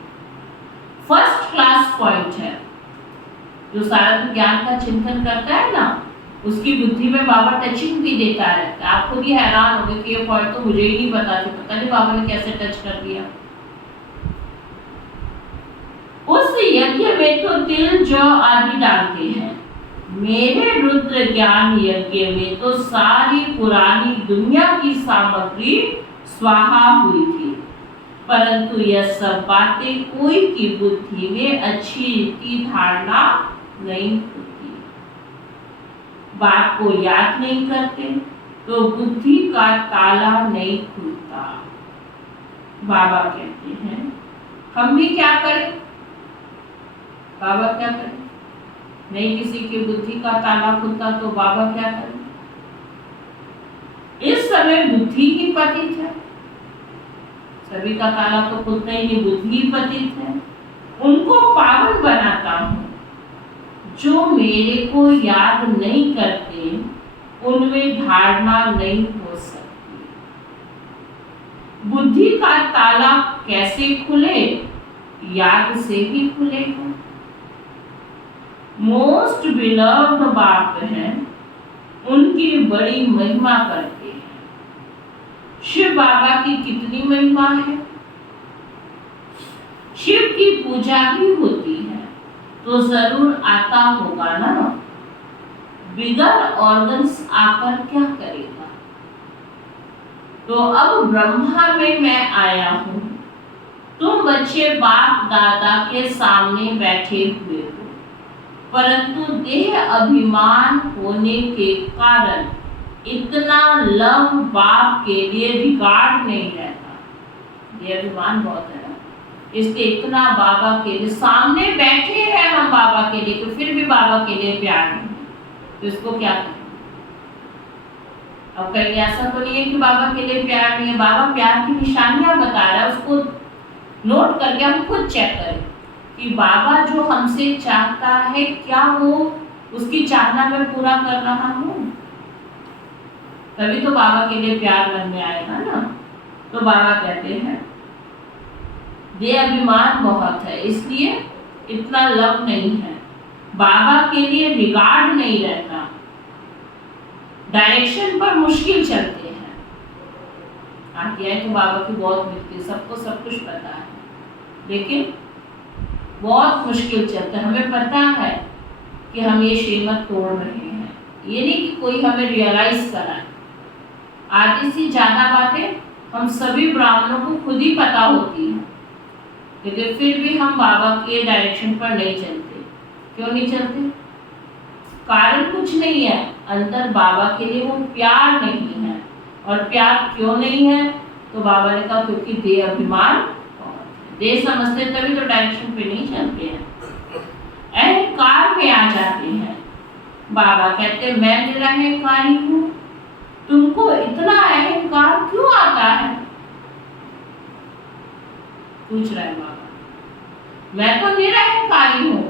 फर्स्ट क्लास पॉइंट है। जो सारा दिन ज्ञान का चिंतन करता है ना, उसकी बुद्धि में बाबा टचिंग भी देता रहता है। आप खुद ही हैरान होंगे कि ये पॉइंट तो मुझे ही नहीं पता था, पता नहीं बाबा ने कैसे टच कर दिया। उस यज्ञ में तो तिल जौ आदि डालते हैं। मेरे रुद्र ज्ञान यज्ञ में तो सारी पुरानी दुनिया की सामग्री स्वाहा हुई थी, परंतु यह सब बातें कोई की बुद्धि में अच्छी रीति धारणा नहीं होती। बात को याद नहीं करते तो बुद्धि का ताला नहीं खुलता। बाबा कहते हैं हम भी क्या करें? बाबा क्या करें? नहीं किसी की बुद्धि का ताला खुलता तो बाबा क्या करें? इस समय बुद्धि ही पतित है। सभी का ताला तो खुलता ही नहीं, बुद्धि ही पतित है। उनको पावन बनाता हूँ। जो मेरे को याद नहीं करते उनमें धारणा नहीं हो सकती। बुद्धि का ताला कैसे खुले? याद से ही खुलेगा। मोस्ट बिलव्ड बाप हैं, उनकी बड़ी महिमा करते हैं। शिव बाबा की कितनी महिमा है। शिव की पूजा भी होती है तो जरूर आता होगा ना। बिगर ऑर्गन्स आकर क्या करेगा? तो अब ब्रह्मा में मैं आया हूँ। तुम बच्चे बाप दादा के सामने बैठे हुए हो, परंतु देह अभिमान होने के कारण इतना लव बाप के लिए रिगार्ड नहीं रहता। ये अभिमान बहुत है ना, इसलिए इतना बाबा के लिए सामने बैठे हैं हम बाबा के लिए, तो फिर भी बाबा के लिए प्यार नहीं, तो इसको क्या करें? अब कहीं ऐसा तो नहीं है कि बाबा के लिए प्यार नहीं है। बाबा प्यार की निशानियां बता रहा है, उसको नोट करके हम खुद चेक करें कि बाबा जो हमसे चाहता है क्या वो उसकी चाहना मैं पूरा कर रहा हूँ। तभी तो बाबा के लिए प्यार मन में आएगा ना। तो बाबा कहते हैं ये अभिमान बहुत है, इसलिए इतना लव नहीं है। बाबा के लिए रिगार्ड नहीं रहता, डायरेक्शन पर मुश्किल चलते हैं। आज्ञाएं तो बाबा की बहुत मिलती है, सबको सब कुछ पता है, लेकिन बहुत मुश्किल चलता है। हमें पता है कि हम ये श्रीमत तोड़ रहे हैं, ये नहीं कि कोई हमें रियलाइज कराए। आधी से ज्यादा बातें हम सभी ब्राह्मणों को खुद ही पता होती हैं, लेकिन फिर भी हम बाबा के डायरेक्शन पर नहीं चलते। क्यों नहीं चलते? कारण कुछ नहीं है, अंदर बाबा के लिए वो प्यार नहीं है। और प्यार क्यों नहीं है? तो बाबा ने कहा क्योंकि देह अभिमान, देह समझते तभी तो डायरेक्शन पे नहीं चलते हैं, अहंकार में आ जाते हैं। बाबा कहते मैं निरहंकारी हूँ, तुमको इतना अहंकार क्यों आता है? पूछ रहे हैं बाबा, मैं तो निरहंकारी हूँ,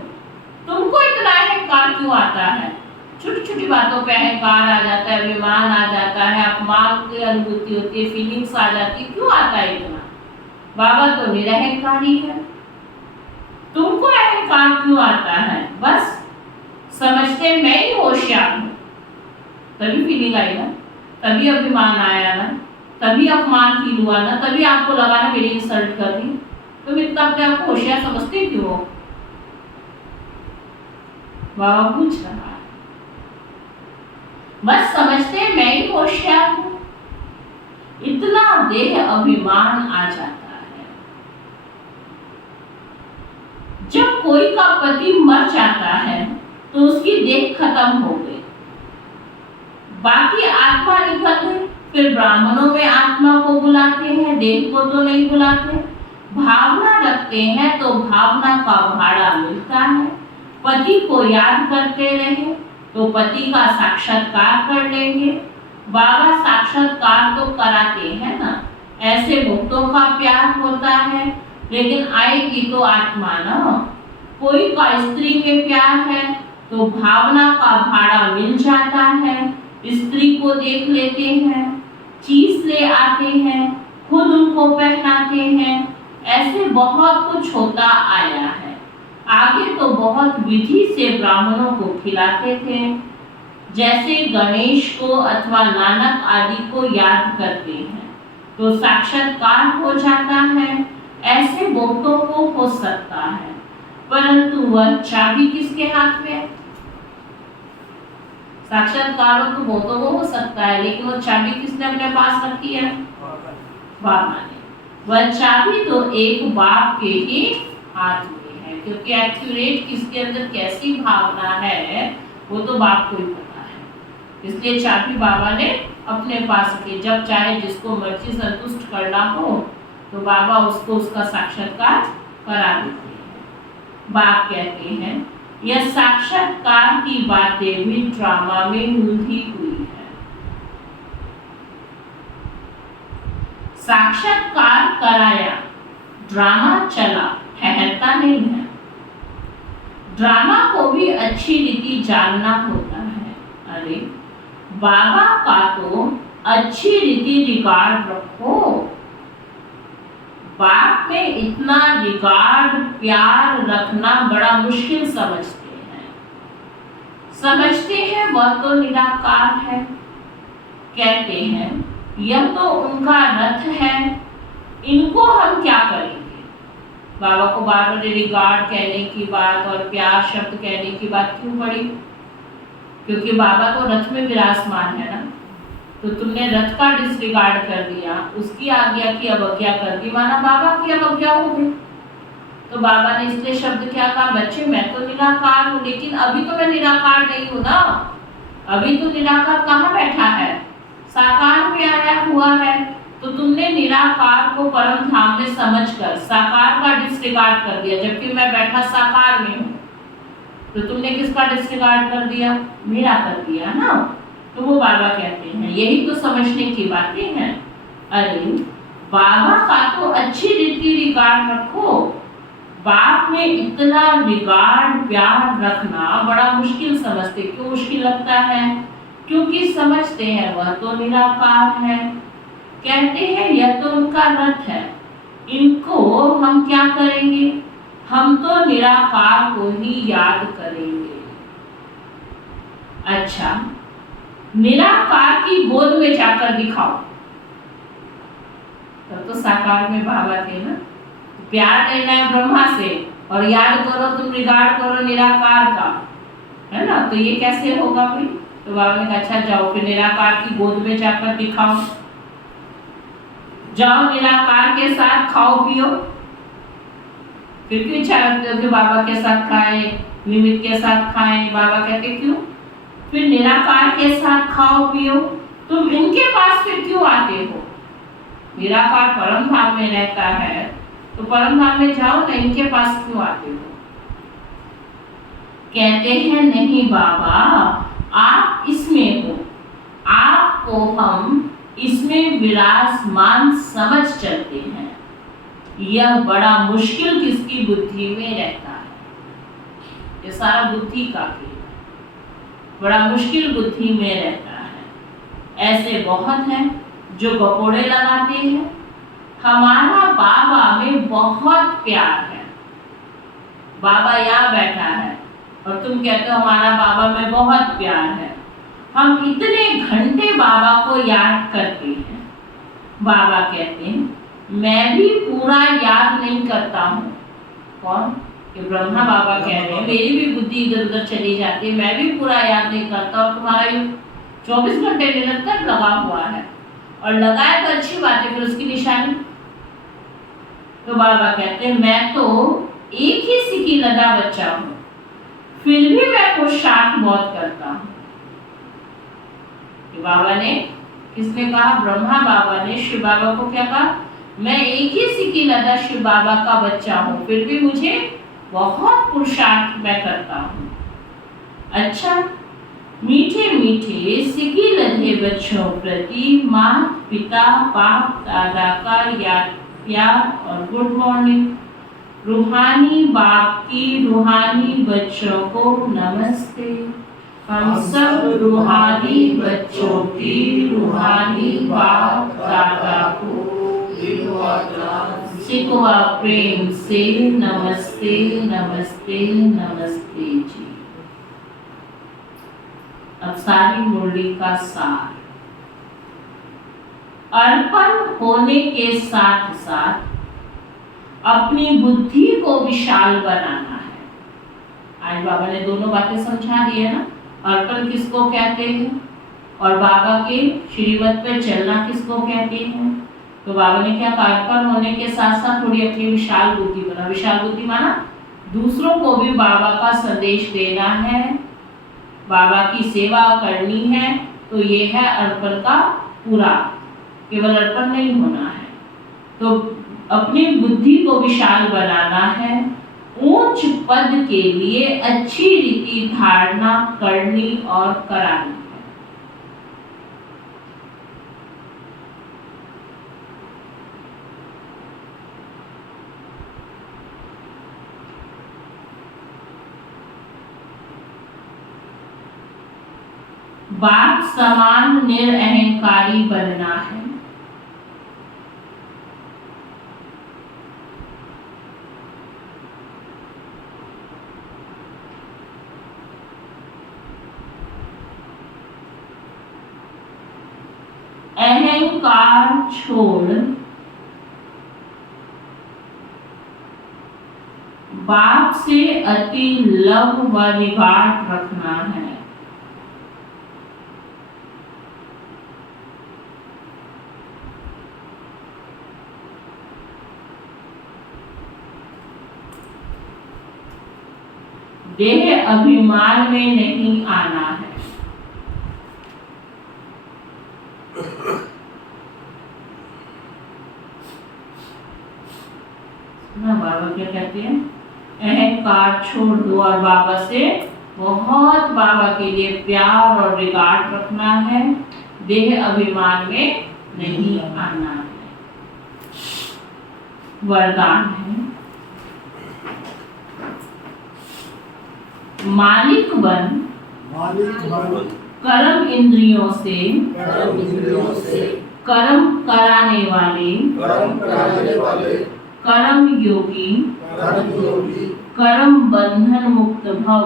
तुमको इतना अहंकार क्यों आता है? छोटी छोटी बातों पे अहंकार आ जाता है, अभिमान आ जाता है, अपमान की अनुभूति होती है, फीलिंग्स आ जाती है, क्यों आता है इतना? बाबा तो निरहंकारी है, तुमको अहंकार क्यों आता है? बस समझते मैं ही होशियार हूँ, तभी फीलिंग आई ना, तभी अभिमान आया ना, तभी अपमान फील हुआ ना, तभी आपको लगा ना मेरी इंसल्ट कर दी। तुम इतना अपने आप को होशियार समझते क्यों हो? बाबा पूछ रहा है। बस समझते मैं ही होशियार हूँ, इतना देह अभिमान आ जाता है। जब कोई का पति मर जाता है तो उसकी देह खत्म हो गई, बाकी आत्मा निकल गई। फिर ब्राह्मणों में आत्मा को बुलाते हैं, देह को तो नहीं बुलाते। भावना रखते हैं तो भावना का भाड़ा मिलता है। पति को याद करते रहे तो पति का साक्षात्कार कर लेंगे। बाबा साक्षात्कार तो कराते हैं ना, ऐसे भक्तों का प्यार होता है, लेकिन आएगी तो आत्मा ना। कोई का स्त्री में प्यार है तो भावना का भाड़ा मिल जाता है, स्त्री को देख लेते हैं, चीज ले आते हैं, खुद उनको पहनाते हैं, ऐसे बहुत कुछ होता आया है। आगे तो बहुत विधि से ब्राह्मणों को खिलाते थे, जैसे गणेश को अथवा नानक आदि को याद करते हैं तो साक्षात्कार हो जाता है। ऐसे भक्तों को हो सकता है, परंतु वह चाबी किसके हाथ में? साक्षात्कार तो बहुतों को हो सकता है, लेकिन वो चाबी किसने अपने पास रखी है? बाबा ने। वह चाबी तो एक बाप के ही हाथ में है, क्योंकि एक्यूरेट किसके अंदर कैसी भावना है वो तो बाप को ही पता है। इसलिए चाबी बाबा ने अपने पास रखी। जब चाहे जिसको मर्जी संतुष्ट करना हो तो बाबा उसको उसका साक्षात्कार करा देते हैं। बाप कहते हैं यह साक्षात्कार की बातें भी ड्रामा में उलझी हुई है। साक्षात्कार कराया, ड्रामा चला, ठहरता नहीं है। ड्रामा को भी अच्छी रीति जानना होता है। अरे बाबा का तो अच्छी रीति रिगार्ड रखो। बाप में इतना रिगार्ड प्यार रखना बड़ा मुश्किल समझते हैं। समझते हैं वह तो निराकार है। कहते हैं यह तो उनका रथ है, इनको हम क्या करेंगे? बाबा को बार बार रिगार्ड कहने की बात और प्यार शब्द कहने की बात क्यों पड़ी? क्योंकि बाबा तो रथ में विराजमान है ना। तो तुमने रथ का डिसरिगार्ड कर दिया, उसकी आज्ञा की अवज्ञा कर दी, माना बाबा की अवज्ञा हो गई। तो बाबा ने इसलिए शब्द क्या कहा? बच्चे मैं तो निराकार हूँ, लेकिन अभी तो मैं निराकार नहीं हूँ ना। अभी तो निराकार कहाँ बैठा है? साकार में आया हुआ है। तो तुमने निराकार को परम धाम में समझकर साकार का डिसरिगार्ड कर दिया, जबकि मैं बैठा साकार में हूँ। तो तुमने किसका डिसरिगार्ड कर दिया? मेरा कर दिया ना। तो वो बाबा कहते हैं यही तो समझने की बातें हैं। अरे बाबा का तो अच्छी रीति रिगार्ड रखो। बाप में इतना रिगार्ड प्यार रखना बड़ा मुश्किल समझते। क्यों मुश्किल लगता है? क्योंकि समझते हैं वह तो निराकार है। कहते हैं यह तो उनका रथ है, इनको हम क्या करेंगे? हम तो निराकार को ही याद करेंगे। अच्छा, निराकार की गोद में जाकर दिखाओ। तब तो साकार में बाबा थे ना। प्यार लेना है ब्रह्मा से और याद करो, तुम रिगार्ड करो निराकार का, है ना? तो ये कैसे होगा भाई? तो बाबा ने कहा अच्छा जाओ, फिर निराकार की गोद में जाकर दिखाओ। जाओ निराकार के साथ खाओ पियो। फिर क्यों इच्छा रखते हो कि बाबा के साथ खाएं, निमित्त के साथ खाएं? बाबा कहते क्यों? फिर निराकार के साथ खाओ पियो, तुम इनके पास फिर क्यों आते हो? निराकार परम धाम में रहता है तो परम धाम में जाओ ना, इनके पास क्यों आते हो? कहते हैं नहीं बाबा, आप इसमें हो, आपको हम इसमें विराजमान समझ चलते हैं। यह बड़ा मुश्किल किसकी बुद्धि में रहता है? ये सारा बुद्धि का खेल, बड़ा मुश्किल बुद्धि में रहता है। ऐसे बहुत हैं जो गपोड़े लगाते हैं। हमारा बाबा में बहुत प्यार है, बाबा यहाँ बैठा है और तुम कहते हो हमारा बाबा में बहुत प्यार है। हम इतने घंटे बाबा को याद करते हैं। बाबा कहते हैं मैं भी पूरा याद नहीं करता हूँ। कौन? कि ब्रह्मा बाबा कह रहे हैं मेरी भी बुद्धि इधर उधर चली जाती है, मैं भी पूरा याद नहीं करता, और तुम्हारा ये 24 घंटे निरंतर लगा हुआ है। और लगाए तो अच्छी बात है, फिर उसकी निशानी। तो बाबा कहते हैं मैं तो एक ही सिक्की लदा बच्चा हूँ, फिर भी मैं पुरुषार्थ बहुत करता हूँ। बाबा ने, किसने कहा? ब्रह्मा बाबा ने शिव बाबा को क्या कहा? मैं एक ही सिक्की लदा शिव बाबा का बच्चा हूँ, फिर भी मुझे बहुत पुरुषार्थ मैं करता हूँ। अच्छा, मीठे मीठे सिक्की लदे बच्चों प्रति माता पिता बाप दादा का याद प्यार और गुड मॉर्निंग। रूहानी बाप की रूहानी बच्चों को नमस्ते। हम सब रूहानी बच्चों की रूहानी बाप दादा को सिकवा प्रेम से नमस्ते नमस्ते नमस्ते जी। अब सारी मुरली का सार, अर्पण होने के साथ साथ अपनी बुद्धि को विशाल बनाना है। आज बाबा ने दोनों बातें समझा दी है ना। अर्पण किसको कहते हैं और बाबा के श्रीमत पे चलना किसको कहते हैं? तो बाबा ने क्या कहा? अर्पण होने के साथ साथ थोड़ी अपनी विशाल बुद्धि बना। विशाल बुद्धि माना दूसरों को भी बाबा का संदेश देना है, बाबा की सेवा करनी है। तो ये है अर्पण का पूरा। केवल अर्पण नहीं होना है, तो अपनी बुद्धि को विशाल बनाना है, उच्च पद के लिए अच्छी रीति धारणा करनी और करानी है। बाप समान निरअहंकारी बनना है। अहंकार छोड़ बाप से अति लव व निगाह रखना है। देह अभिमान में नहीं आना है। ना बाबा क्या कहते हैं? अहंकार छोड़ दो और बाबा से बहुत बाबा के लिए प्यार और रिगार्ड रखना है। देह अभिमान में नहीं आना है। वरदान है, मालिक बन कर्म इंद्रियों से कर्म कराने वाले कर्म योगी कर्म बंधन मुक्त भव।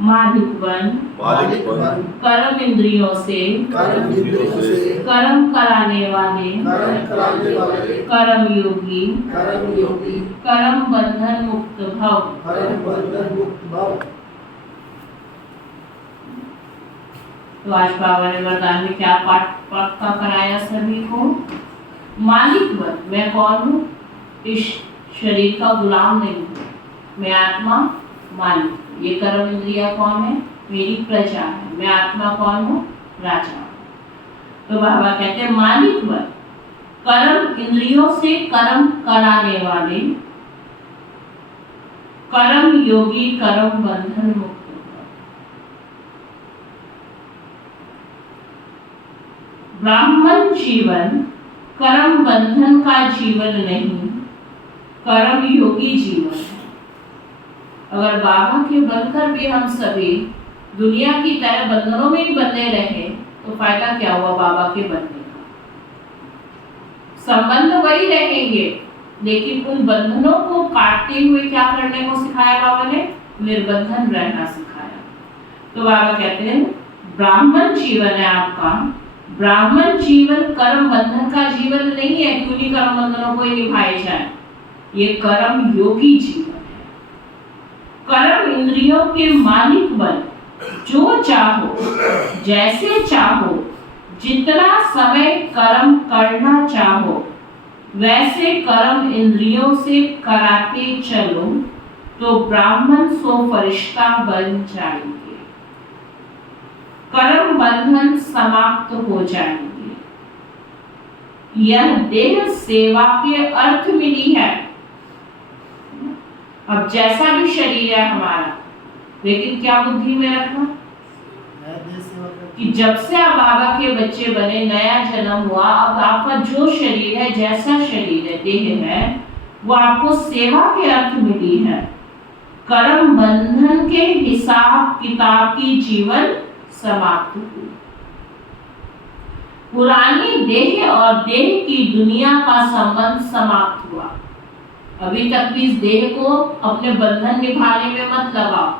मालिक बन कर्म इंद्रियों से कर्म कराने वाले कर्म योगी कर्म बंधन मुक्त भव। तो आज बाबा ने वरदान में क्या पाठ पक्का कराया सभी को? मालिक बन, मैं कौन हूँ? इस शरीर का गुलाम नहीं हूँ, मैं आत्मा मालिक। ये कर्म इंद्रिया कौन है? मेरी प्रजा है। मैं आत्मा कौन हूँ? राजा। तो बाबा कहते हैं मालिक बन कर्म इंद्रियों से कर्म कराने वाले कर्म योगी कर्म बंधन मुक्त। ब्राह्मण जीवन कर्म बंधन का जीवन नहीं, कर्म योगी जीवन है। अगर बाबा के बनकर भी हम सभी दुनिया की तरह बंधनों में ही बंधे रहे तो फायदा क्या हुआ बाबा के बनने का? संबंध वही रहेंगे, लेकिन उन बंधनों को काटते हुए क्या करने को सिखाया बाबा ने? निर्बंधन रहना सिखाया। तो बाबा कहते हैं ब्राह्मण जीवन है आपका। ब्राह्मण जीवन कर्म बंधन का जीवन नहीं है, क्यों नहीं कर्म बंधनों को ही निभाए जाए। ये कर्म योगी जीवन है। कर्म इंद्रियों के मालिक बन, जो चाहो जैसे चाहो जितना समय कर्म करना चाहो वैसे कर्म इंद्रियों से कराते चलो तो ब्राह्मण सो फरिश्ता बन जाएंगे, कर्म बंधन समाप्त हो जाएंगे। यह देह सेवा के अर्थ मिली है। अब जैसा भी शरीर है हमारा, लेकिन क्या बुद्धि में रखना कि जब से आप बाबा के बच्चे बने, नया जन्म हुआ, अब आपका जो शरीर है, जैसा शरीर है, देह है, वो आपको सेवा के अर्थ मिली है। कर्म बंधन के हिसाब किताब की जीवन समाप्त हुई। पुरानी देह और देह की दुनिया का संबंध समाप्त हुआ। अभी तक भी इस देह को अपने बंधन निभाने में मत लगाओ।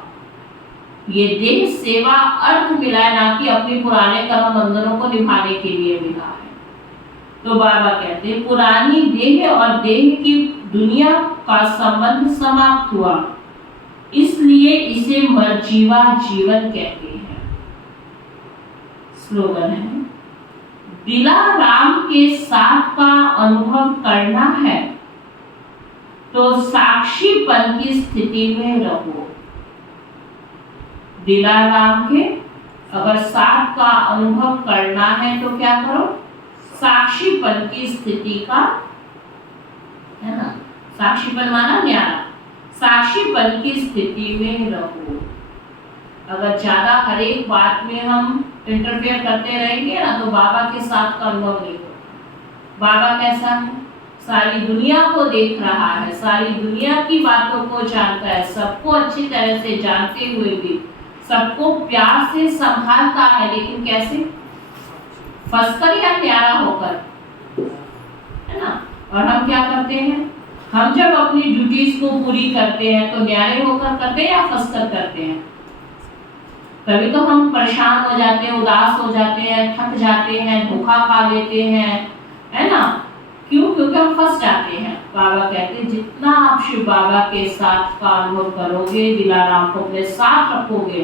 ये देह सेवा अर्थ मिला है, ना कि अपने पुराने कर्म बंधनों को निभाने के लिए मिला है। तो बाबा कहते हैं पुरानी देह और देह की दुनिया का संबंध समाप्त हुआ, इसलिए इसे मरजीवा जीवन कहते हैं। स्लोगन है, दिलाराम के साथ का अनुभव करना है तो साक्षीपन की स्थिति में रहो। दिलाराम के अगर साथ का अनुभव करना है तो क्या करो? साक्षीपन की स्थिति का, है ना, साक्षीपन माना न्यारा, साक्षीपन की स्थिति में रहो। अगर ज्यादा हर एक बात में हम इंटरफेयर करते रहेंगे ना तो बाबा के साथ का अनुभव नहीं होगा। बाबा कैसा है? सारी दुनिया को देख रहा है, सारी दुनिया की बातों को जानता है, सबको अच्छी तरह से जानते हुए भी सबको प्यार से संभालता है। लेकिन कैसे? फंसकर या प्यारा होकर, है ना। और हम क्या करते हैं? हम जब अपनी ड्यूटीज को पूरी करते हैं तो न्यारे होकर करते हैं या फंसकर करते हैं? कभी तो हम परेशान हो जाते हैं, उदास हो जाते हैं, थक जाते हैं, धोखा खा लेते हैं, है ना। क्यों? क्योंकि हम फंस जाते हैं। बाबा कहते हैं जितना आप शिव बाबा के साथ का अनुभव करोगे, दिलाराम को अपने साथ रखोगे,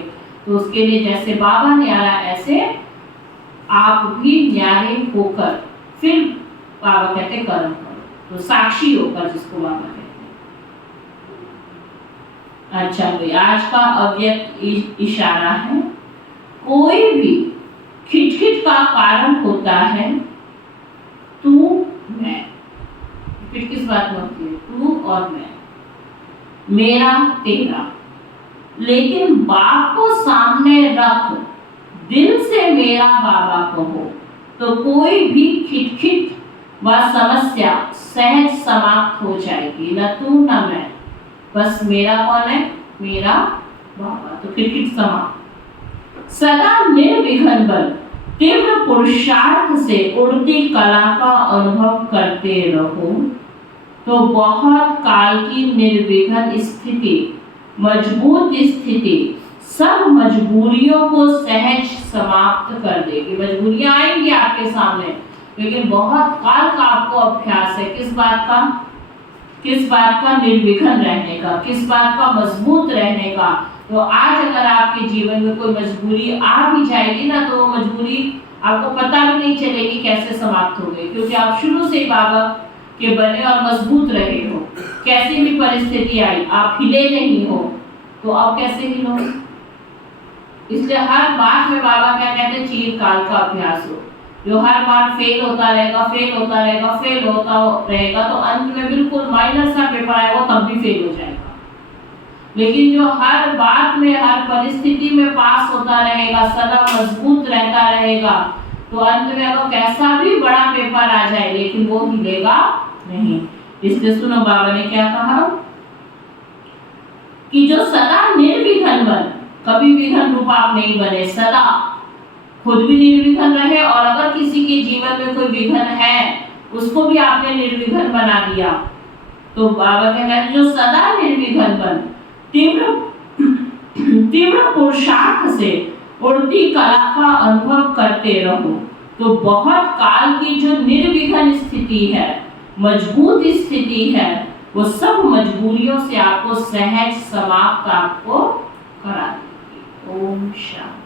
तो उसके लिए जैसे बाबा न्यारा ऐसे आप भी न्यारे होकर फिर बाबा कहते कर्म करो, तो साक्षी होकर, जिसको बाबा कहते हैं। अच्छा भाई, आज का अव्यक्त इशारा है, कोई भी खिटखिट का कारण होता है तू मैं। फिर किस बात में होती है? तू और मैं, मेरा तेरा। लेकिन बाप को सामने रख, दिल से मेरा बाबा कहो, तो कोई भी खिटखिट वह समस्या सहज समाप्त हो जाएगी। न तू न मैं, बस मेरा कौन है? मेरा बाबा। तो क्रिकेट समाप्त। सदा निर्विघ्न बन तीव्र पुरुषार्थ से उड़ती कला का अनुभव करते रहो, तो बहुत काल की निर्विघ्न स्थिति, मजबूत स्थिति सब मजबूरियों को सहज समाप्त कर देगी। मजबूरियां आएंगी आपके सामने, लेकिन बहुत काल का आपको अभ्यास है। किस बात का? किस बात का? निर्विघ्न रहने का। किस बात का? मजबूत रहने का। तो आज अगर आपके जीवन में कोई मजबूरी आ भी जाएगी ना, तो वो मजबूरी आपको पता भी नहीं चलेगी कैसे समाप्त हो गई, क्योंकि आप शुरू से ही बाबा के बने और मजबूत रहे हो। कैसी भी परिस्थिति आई, आप हिले नहीं हो, तो अब कैसे हिलोगे? इसलिए हर बात में बाबा क्या कहते हैं? चिरकाल का अभ्यास हो। जो हर बार फेल होता रहेगा, फेल होता रहेगा, फेल होता रहेगा, तो अंत में बिल्कुल माइनर सा पेपर आएगा तब भी फेल हो जाएगा। लेकिन जो हर बात में, हर परिस्थिति में पास होता रहेगा, सदा मजबूत रहता रहेगा, तो अंत में अगर कैसा भी बड़ा पेपर आ जाए, लेकिन वो हिलेगा नहीं। इसलिए सुनो बाबा ने क्या कहा कि जो सदा निर्विघ्न बन, कभी विघ्न रूप आप नहीं बने, सदा खुद भी निर्विघ्न रहे, और अगर किसी के जीवन में कोई विघ्न है उसको भी आपने निर्विघ्न बना दिया। तो बाबा कहते हैं जो सदा निर्विघ्न बन तीव्र पुरुषार्थ से उड़ती कला का अनुभव करते रहो, तो बहुत काल की जो निर्विघ्न स्थिति है, मजबूत स्थिति है, वो सब मजबूरियों से आपको सहज समाप्त आपको करा देगी। ओम शांति।